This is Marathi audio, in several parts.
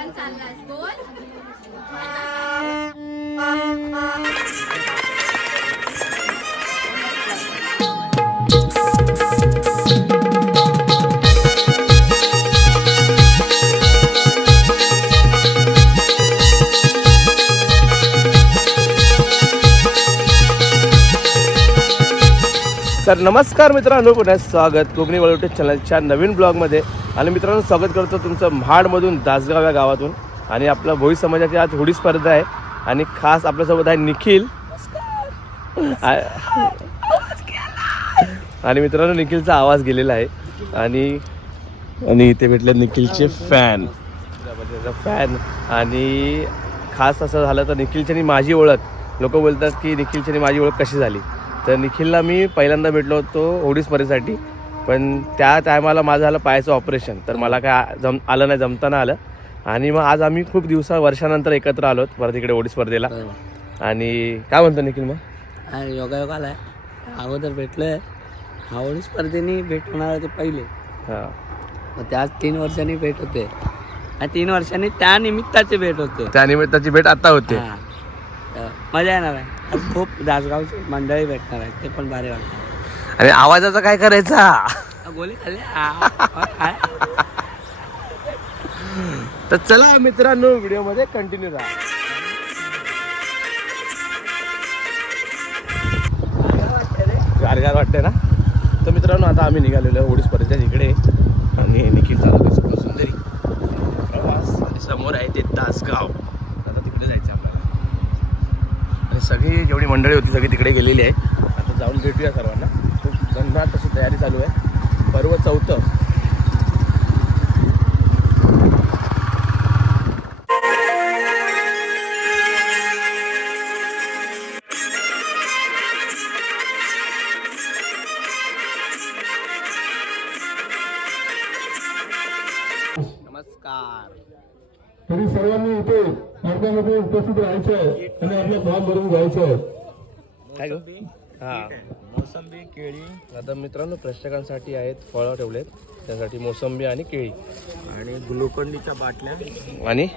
गावात चाललास बोल. तर नमस्कार मित्रांनो, पुन्हा स्वागत कोकणी वळवटे चॅनलच्या नवीन ब्लॉगमध्ये. आणि मित्रांनो, स्वागत करतो तुमचं महाडमधून दासगाव या गावातून. आणि आपला भोई समाजाची आज होडी स्पर्धा आहे आणि खास आपल्यासोबत आहे निखिल. आणि मित्रांनो, निखिलचा आवाज गेलेला आहे आणि इथे भेटले निखिलचे फॅन. आणि खास असं झालं तर निखिलची आणि माझी ओळख, लोक बोलतात की निखिलची आणि माझी ओळख कशी झाली. तर निखिलला मी पहिल्यांदा भेटलो होतो होडी स्पर्धेसाठी, पण त्या टायमाला माझं झालं पायाचं ऑपरेशन, तर मला काय आलं नाही, जमताना आलं. आणि मग आज आम्ही खूप वर्षानंतर एकत्र आलो परत इकडे होडी स्पर्धेला. आणि काय म्हणतो निखिल मग? योगायोग आलाय, अगोदर भेटलोय होडी स्पर्धेने भेट होणार होते पहिले. हां, मग त्या 3 वर्षांनी भेट होते आणि 3 वर्षांनी त्या निमित्ताची भेट होते. त्या निमित्ताची भेट आता होते. हा. तर मजा येणार आहे. आज खूप दासगावची मंडळी भेटणार आहे, ते पण भारी वाटणार. आणि आवाजाचा काय करायचा? गोली खाल्ले. तर चला मित्रांनो, व्हिडिओमध्ये कंटिन्यू राहा. गारगार वाटते ना. तर मित्रांनो, आता आम्ही निघालेलो होडी स्पर्धेच्या इकडे आणि निखिल चालू सुंदरी प्रवास. आणि समोर आहे ते दासगाव. आता तिकडे जायचं आपल्याला. आणि सगळी जेवढी मंडळी होती सगळी तिकडे गेलेली आहे. आता जाऊन भेटूया सर्वांना. खूप जन्नाट तशी तयारी चालू आहे. पर्व 4. नमस्कार. तरी सर्वांनी इथे मैदानामध्ये उपस्थित राहायचं आहे आणि आपलं फॉर्म भरून घ्यायचं आहे. काय गो? हां, मोसंबी, केळी आता मित्रांनो, प्रेक्षकांसाठी आहेत फळं ठेवलेत, त्यासाठी मोसंबी आणि केळी आणि ग्लुकोंडीच्या बाटल्या. आणि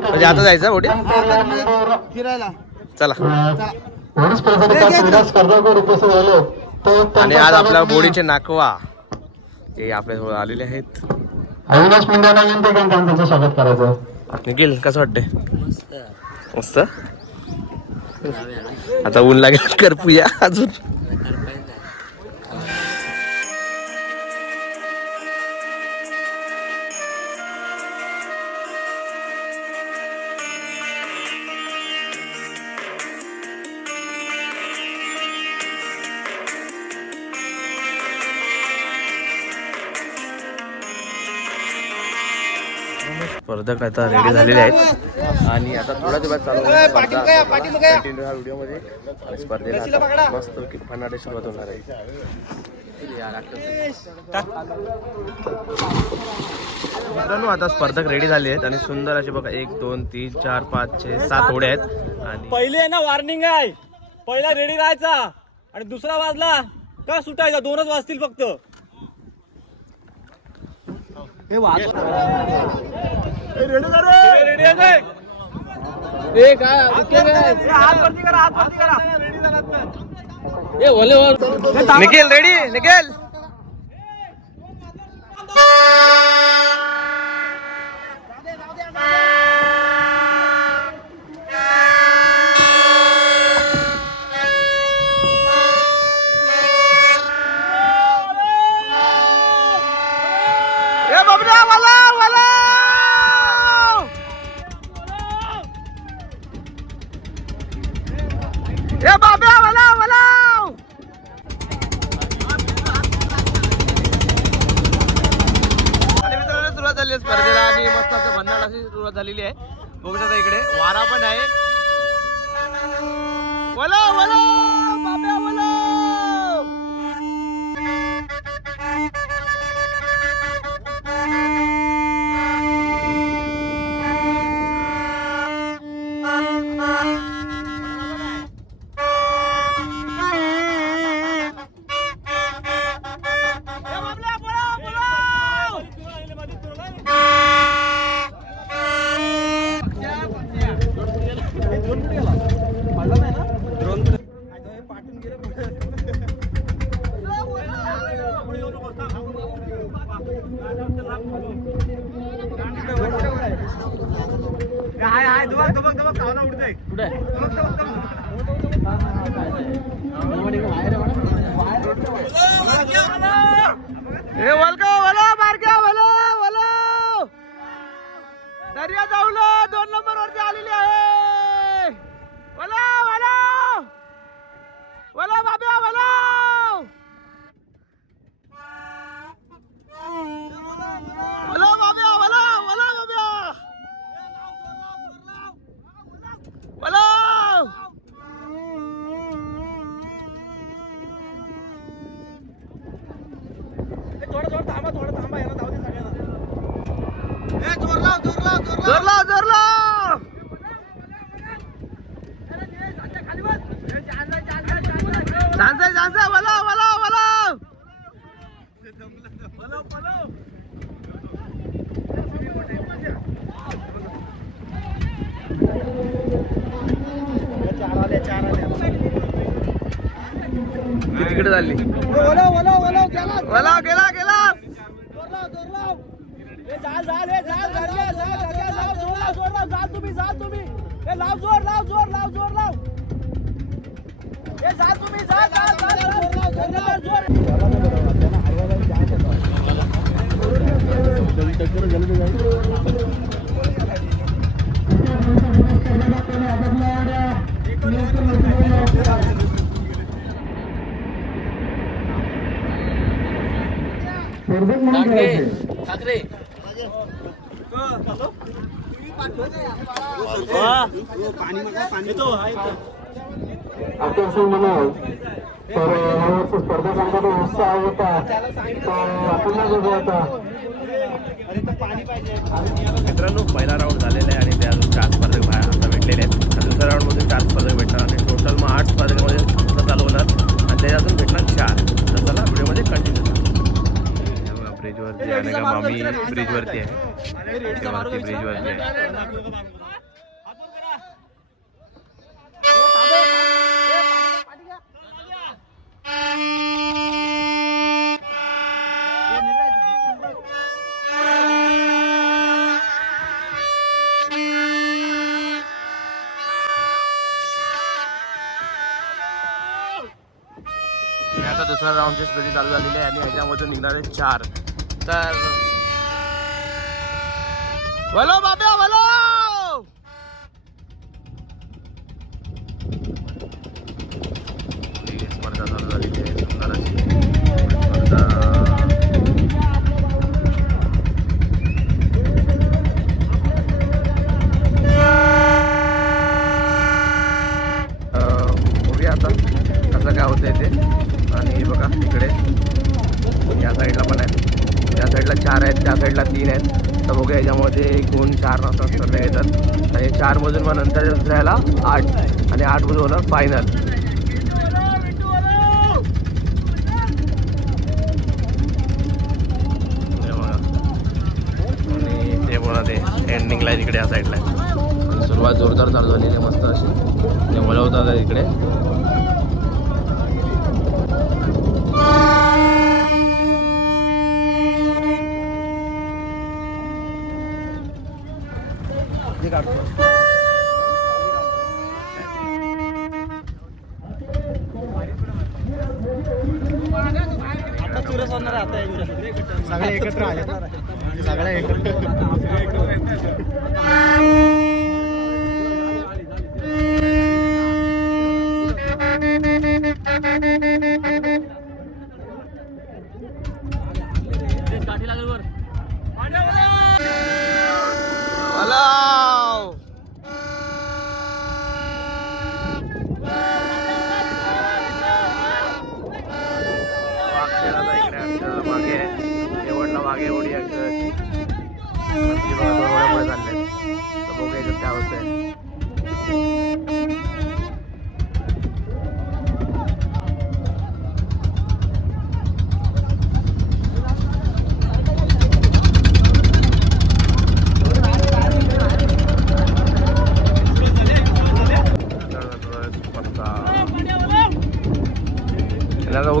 म्हणजे आता जायचं होडी फिरायला चला. होडी स्पर्धेला स्पर्धक उपस्थित झाले तर आणि आज आपल्या बोडीचे नाकवा ते आपल्या आलेले आहेत. अविनाश मुंडेंना विनंती करून त्यांचं स्वागत करायचं. निखिल, कसं वाटतंय? मस्त. मस्त. आता ऊन लागेल, करपूया अजून. स्पर्धक आता रेडी झालेले आहेत आणि आता थोड्याच वेळात चालू होणार स्पर्धा. कंटिन्यू हा व्हिडिओमध्ये. आणि स्पर्धेला आता मस्त फनाडे सुरुवात होणार आहे. मित्रांनो, आता स्पर्धक रेडी झाले आहेत आणि सुंदर असे बघा 1 2 3 4 5 6 7 होड्या आहेत. आणि पहिले ना वॉर्निंग आहे, पहिला रेडी राहायचा आणि दुसरा वाजला का सुटायचा. 2च वाजतील फक्त. निखिल रेडी? निखिल झालेली आहे स्पर्धेला आणि मस्त असं भन्नाट अशी सुरुवात झालेली आहे. बघू शकता इकडे वारा पण आहे. बोलो बोलो बाब्या बोलो. दर्या जाऊला 2 नंबर वरती आलेली आहे. वला वला वला बाब्या वला. वला बाब्या वला वला बाब्या वला. थोडं थांबा याला जाऊ दे सगळ्यांना. जोर लाव. झांजा वला वला वला. तिकडे झाली. वला गेला गेला. अत्यंत म्हणून तर यावर्षी स्पर्धा संघाचा उत्साह होता होता. मित्रांनो पहिला राऊंड झालेला आहे आणि ते अजून 4 स्पर्धक बाहेर आता भेटलेले आहेत. दुसऱ्या राऊंडमध्ये 4 स्पर्धक भेटणार आणि टोटल मग 8 स्पर्धकामध्ये चालू होणार आणि त्याच्यातून भेटणार 4. तर चला व्हिडिओमध्ये कंटिन्यू करा. ब्रिजवरती आणि का मामी ब्रिजवरती आहे. ब्रिजवरती आहे. आता दुसऱ्या राऊंडची स्पर्धा चालू झालेली आहे आणि ह्याच्यामधून निघणारे 4. तर बोलो बाब्या बोलो. स्पर्धा चालू झालेली आहे सुंदर अशी बघूया आता कसं काय होतंय ते. आणि बघा इकडे या साईडला पण आहे. या साईडला 4 आहेत, त्या साईडला 3 आहेत. तर बघूया याच्यामध्ये 1 2 4 असा स्पर्धा येतात आणि 4 मधून मग नंतर दुसऱ्याला 8 आणि 8 मधून होणार फायनल. आणि ते बोला ते एंडिंगला इकडे या साईडला आहे. सुरुवात जोरदार चालू झालेली आहे मस्त अशी. ते वळवतात इकडे. सगळे एकत्र आले. सगळे एकत्र. गाठी लागेल वर.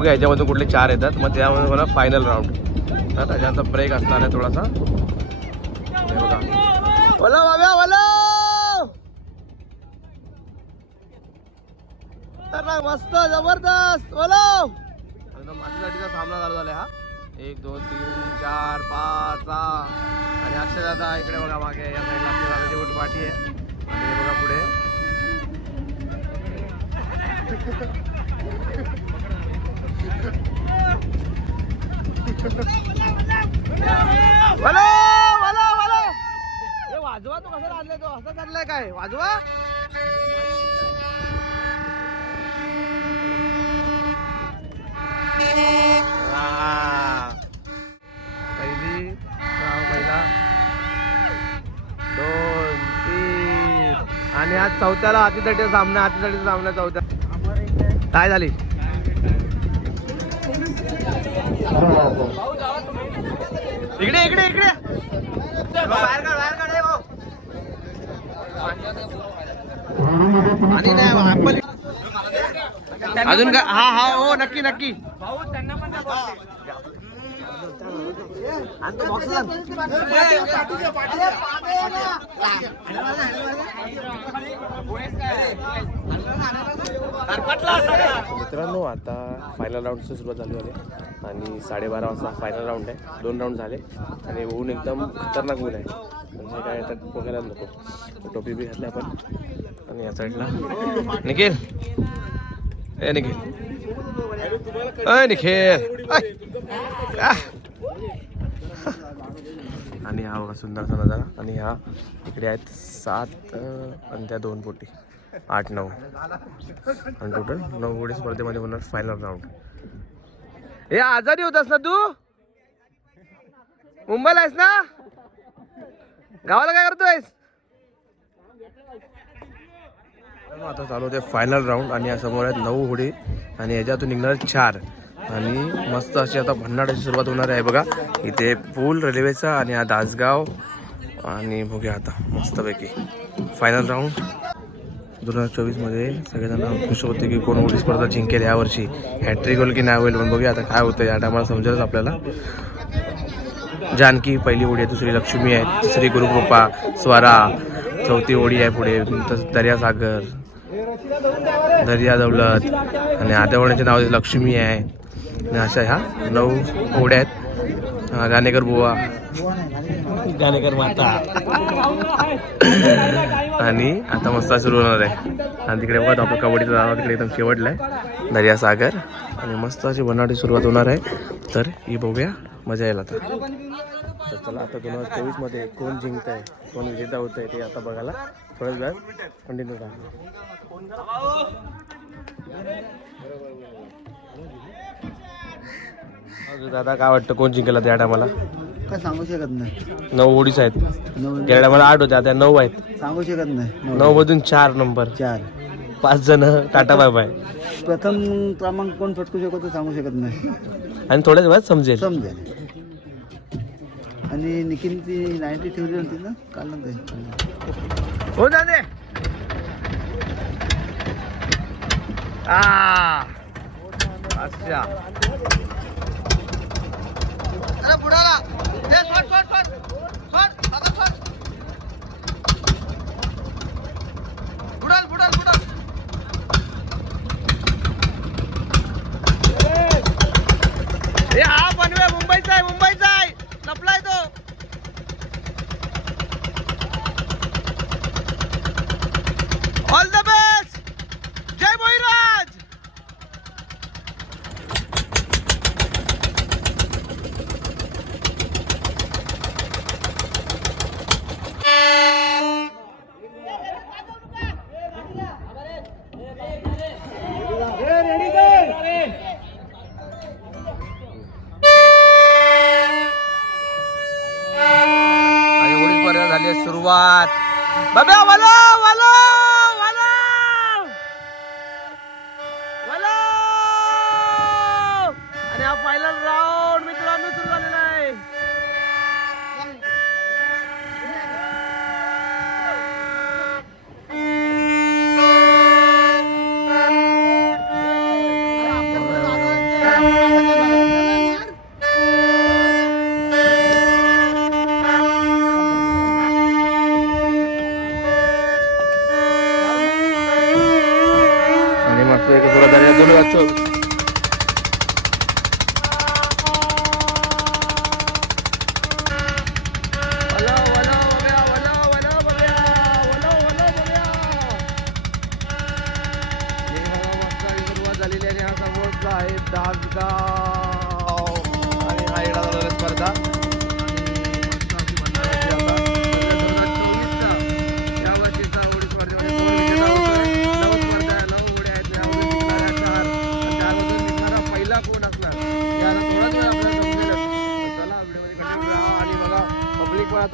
बघूया याच्यामधून कुठले 4 येतात, मग त्यामध्ये मला फायनल राऊंड. तर त्याच्यानंतर ब्रेक असणार आहे थोडासा. हे बघा बोला बाब्या बोला. तर मस्त जबरदस्त बोलो. एकदम अटीसाठीचा सामना चालू झाला हा. 1 2 3 4 5 6 आणि अक्षय दादा इकडे बघा मागे या साईडला अक्षय दादाची उठ पाठी आहे. आणि हे बघा पुढे बोलो बोलो बोलो. हे वाजवा तो कसं आणलाय, तो असं काढलाय काय वाजवा. पहिली पहिला 2 3 आणि आज चौथ्याला अटीतटीचा सामना चौथ्या. काय झाली इकडे इकडे इकडे बाहेर काढ हे भाऊ. आणि नाही अजून का हा हा हो नक्की नक्की. मित्रांनो आता फायनल राऊंडची सुरुवात झाली आहे आणि 12:30 वाजता फायनल राऊंड आहे. 2 राऊंड झाले आणि ऊन एकदम खतरनाक ऊन आहे, म्हणजे काय आता बघायला नको. टोपी बी घातली आपण. आणि या साईडला निखिल ए निखिल अय निखिल आणि हा बघा सुंदरसा नजारा. आणि ह्या इकडे आहेत 7 आणि त्या 2 पोटी 8 9 आणि टोटल 9 उडी स्पर्धेमध्ये होणार फायनल राऊंड. हे आजारी होतास ना तू, मुंबईला आहेस ना, गावाला काय करतोयस. आता चालू होते फायनल राऊंड आणि या समोर आहेत 9 उडी आणि याच्यातून निघणार 4 आणि मस्त अशी आता भन्नाटाची सुरुवात होणार आहे. बघा इथे पूल रेल्वेचा आणि हा दासगाव आणि बघूया आता मस्तपैकी फायनल राऊंड. 2024 मध्ये सगळेजण खुश होते की कोण उडी स्पर्धा जिंकेल यावर्षी, हॅट्रिक होईल की नाही होईल. पण बघूया आता काय होतं या टायमाला समजेलच आपल्याला. जानकी पहिली ओढी आहे, दुसरी लक्ष्मी आहे, तिसरी गुरुकृपा, स्वरा, चौथी ओढी आहे पुढे दर्यासागर, दर्या दौलत आणि आद्या ओढ्याचे नाव लक्ष्मी आहे. आणि अशा ह्या 9 ओढ्या आहेत. गाणेकर बुवा, गाणेकर माता आणि आता मस्त सुरू होणार आहे. आणि तिकडे बघा आपलं कबड्डीचा दावा तिकडे एकदम शेवटला आहे, दर्यासागर. आणि मस्त अशी बनावटी सुरुवात होणार आहे. तर ही बघूया, मजा येईल आता. तर चला आता 2024 मध्ये कोण जिंकत आहे, कोण विजेता होत आहे ते आता बघायला थोड्याच वेळात कंटिन्यू राहा. दादा काय वाटतं कोण जिंकेल त्या टायमाला? काय सांगू शकत नाही. 9 ओडीच आहेत, त्या टायमाला 8 होत्या, आता 9 आहेत. सांगू शकत नाही. 9 मधून 4 नंबर, 5 जण टाटा बाय बाय. प्रथम क्रमांक कोण फटकू शकतो सांगू शकत नाही. आणि थोड्याच वेळात समजेल. आणि निखिल ती 90 ठेवली होती ना काल नंतर. हो दादे अच्छा अरे बुडाला बुडाल बुडाल बुडाल. हे हा बनवे मुंबईचा आहे, मुंबईचा आहे, लपलाय तो. ऑल द बेस्ट, जय भोईराज. आणि उडीद पर्यंत झाली आहे सुरुवात. बाबा वाला वाला वाला वाला. आणि हा फायनल राऊंड मित्रांनो सुरू झालेला आहे.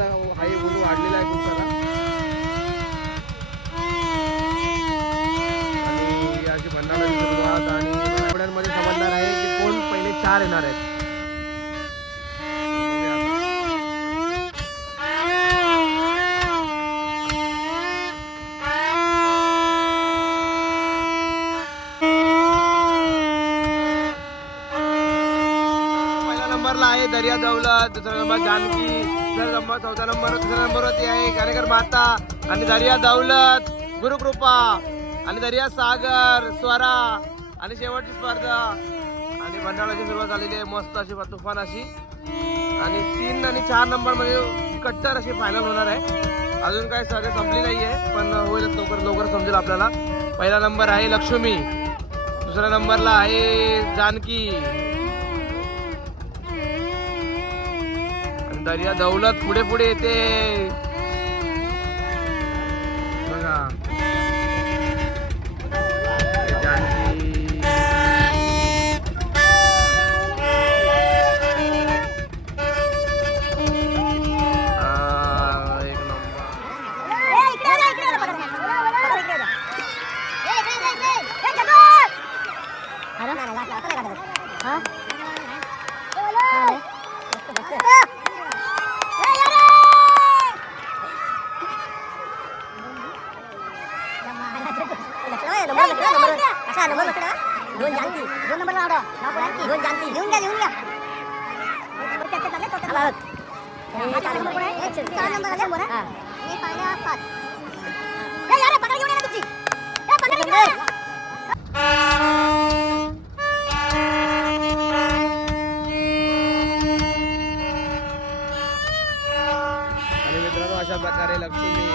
आता हाही ऊन वाढलेला आहे खूप सारा आणि अशी भंडाराची सुरुवात आणि पुण्यामध्ये समजणार आहे की कोण पहिले 4 येणार आहेत. आहे दर्या दौलत, दुसरा नंबर जानकी, तिसरा नंबर, चौथा नंबर, तिसरा नंबरवरती आहे गाणेकर माता आणि दर्या दौलत, गुरुकृपा आणि दर्या सागर, स्वरा आणि शेवटची स्पर्धा आणि भंडाराची सुरुवात झालेली आहे मस्त अशी तुफान अशी आणि 3 आणि 4 नंबर मध्ये कट्टर अशी फायनल होणार आहे. अजून काय सगळे संपली नाही आहे पण होईल लवकर समजेल आपल्याला. पहिला नंबर आहे लक्ष्मी, दुसऱ्या नंबरला आहे जानकी, दर्या दौलत पुढे येते बघा. जानकी एक आणि मित्रांनो अशा प्रकारे लक्ष्मी,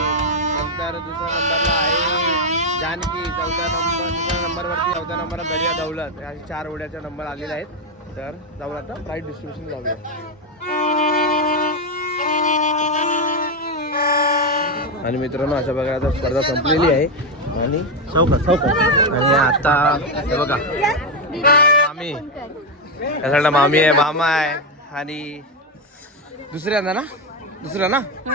नंतर दुसऱ्या नंबरला आहे जानकी, दुसऱ्या नंबरवरती चौथ्या नंबरला दर्या दौलत. असे 4 ओढ्याचे नंबर आलेले आहेत. तर जाऊन आता प्राईज डिस्ट्रीब्युशन जाऊया. आणि मित्रांनो अशा प्रकारे आता स्पर्धा संपलेली आहे आणि आणि आता हे बघा मामी, त्यासाठी मामी आहे, मामा आहे आणि दुसऱ्यांदा ना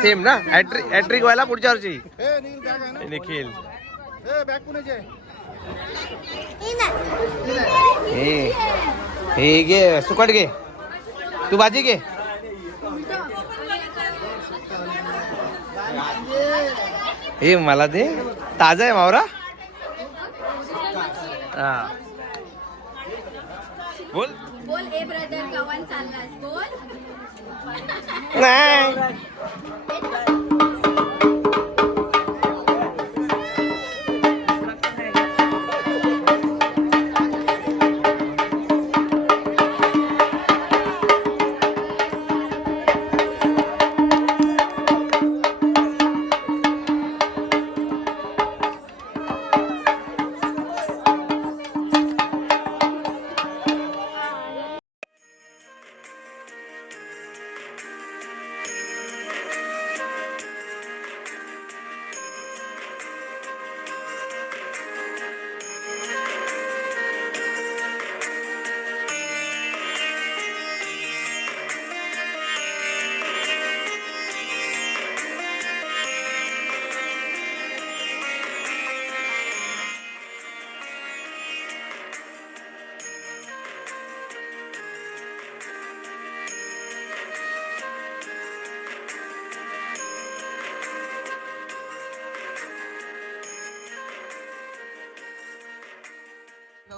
सेम ना हॅट्रिक व्हायला पुढच्या वर्षी निखिल. हे घे सुकट घे, तू भाजी घे. हे मला दे, ताजा आहे मावरा. हा बोल बोल ए ब्रदर गावान चाललास बोल. नाही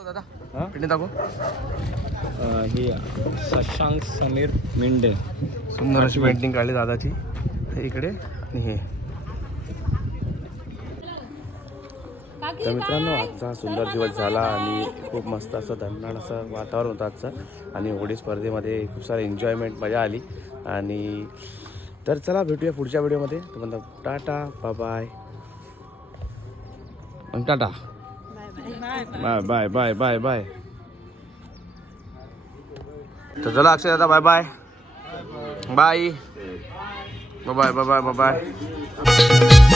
दादा पेंटिंग दाखव. ही शशांक समीर मिंडे, सुंदर अशी पेंटिंग काढली दादाची इकडे आणि हे. तर मित्रांनो आजचा सुंदर दिवस झाला आणि खूप मस्त असं धन्नाड असं वातावरण होतं आजचं आणि होडी स्पर्धेमध्ये खूप सारं एन्जॉयमेंट मजा आली. आणि तर चला भेटूया पुढच्या व्हिडिओमध्ये. तुम्हाला टाटा बाय टाटा बाय बाय बाय बाय. तर चला अक्षय दादा bye bye bye bye bye bye bye.